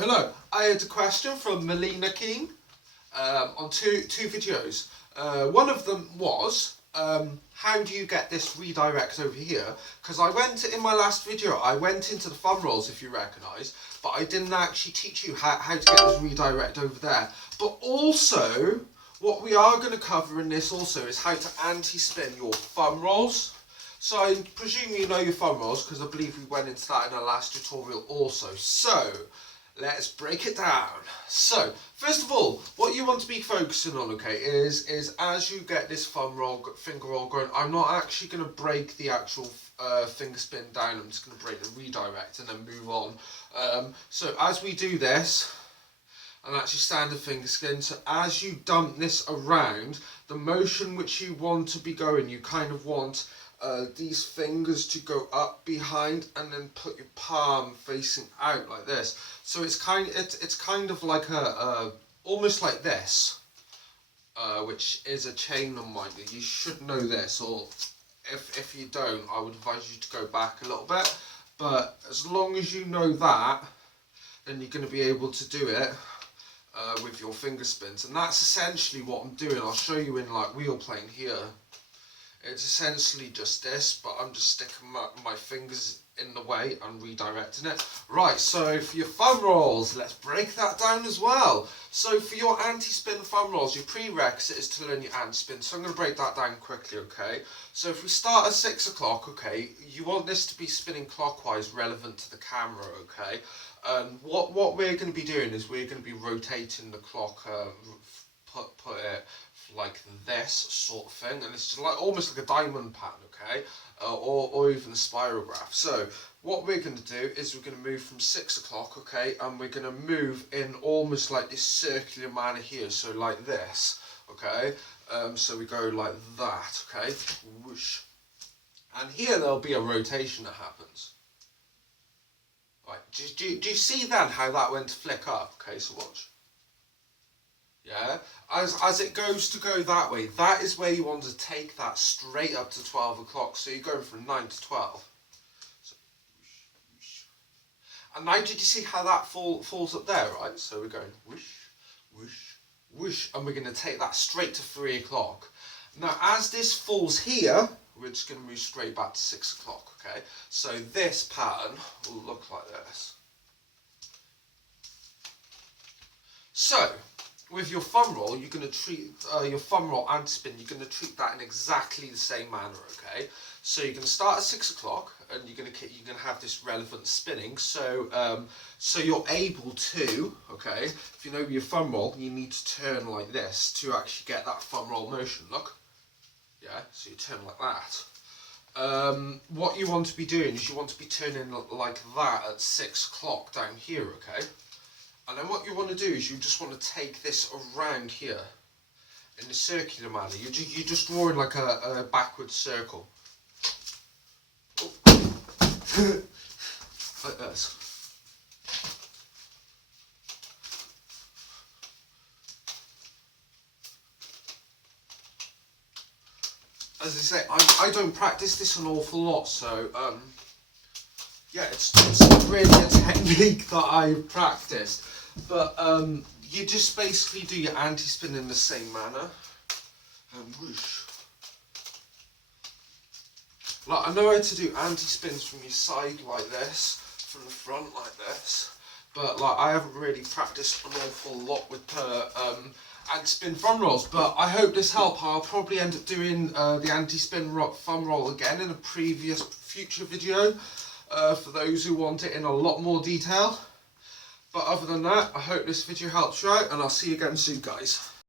Hello. I had a question from Melina King on two videos. One of them was, how do you get this redirect over here? Because in my last video, I went into the thumb rolls, if you recognise, but I didn't actually teach you how to get this redirect over there. But also, what we are going to cover in this also is how to anti-spin your thumb rolls. So I presume you know your thumb rolls, because I believe we went into that in our last tutorial also. So let's break it down. So first of all, what you want to be focusing on, okay, is as you get this finger roll going, I'm not actually going to break the actual finger spin down. I'm just going to break the redirect and then move on. So as we do this, and actually standard finger spin, so as you dump this around, the motion which you want to be going, you kind of want these fingers to go up behind and then put your palm facing out like this. So it's kind of like almost like this, which is a chain reminder. You should know this, or if you don't, I would advise you to go back a little bit. But as long as you know that, then you're going to be able to do it with your finger spins, and that's essentially what I'm doing. I'll show you in like wheel playing here. It's essentially just this, but I'm just sticking my fingers in the way and redirecting it. Right, so for your thumb rolls, let's break that down as well. So for your anti-spin thumb rolls, your prerequisite is to learn your anti-spin. So I'm going to break that down quickly, okay? So if we start at 6 o'clock, okay, you want this to be spinning clockwise relevant to the camera, okay? And what we're going to be doing is we're going to be rotating the clock, put it like this sort of thing, and it's just like almost like a diamond pattern, okay, or even a spirograph. So what we're going to do is we're going to move from 6 o'clock, okay, and we're going to move in almost like this circular manner here, so like this, okay. So we go like that, okay, whoosh, and here there'll be a rotation that happens. Right, do you see then how that went to flick up? Okay, so watch. Yeah, as it goes to go that way, that is where you want to take that straight up to 12 o'clock. So you're going from 9 to 12. So, whoosh, whoosh. And now did you see how that falls up there, right? So we're going whoosh, whoosh, whoosh, and we're going to take that straight to 3 o'clock. Now as this falls here, we're just going to move straight back to 6 o'clock, okay? So this pattern will look like this. So with your thumb roll, you're going to treat your thumb roll anti-spin, you're going to treat that in exactly the same manner, okay? So you're going to start at 6 o'clock, and you're going to have this relevant spinning. So so you're able to, okay, if you know your thumb roll, you need to turn like this to actually get that thumb roll motion. Look, yeah. So you turn like that. What you want to be doing is you want to be turning like that at 6 o'clock down here, okay? And then what you want to do is you just want to take this around here in a circular manner. You're just drawing like a backward circle. Oh. Like this. As I say, I don't practice this an awful lot, so yeah, it's really a technique that I've practiced. But you just basically do your anti-spin in the same manner. And whoosh. Like, I know how to do anti-spins from your side like this, from the front like this, but like I haven't really practiced an awful lot with anti-spin thumb rolls. But I hope this helped. I'll probably end up doing the anti-spin thumb roll again in a future video for those who want it in a lot more detail. But other than that, I hope this video helps you out, and I'll see you again soon, guys.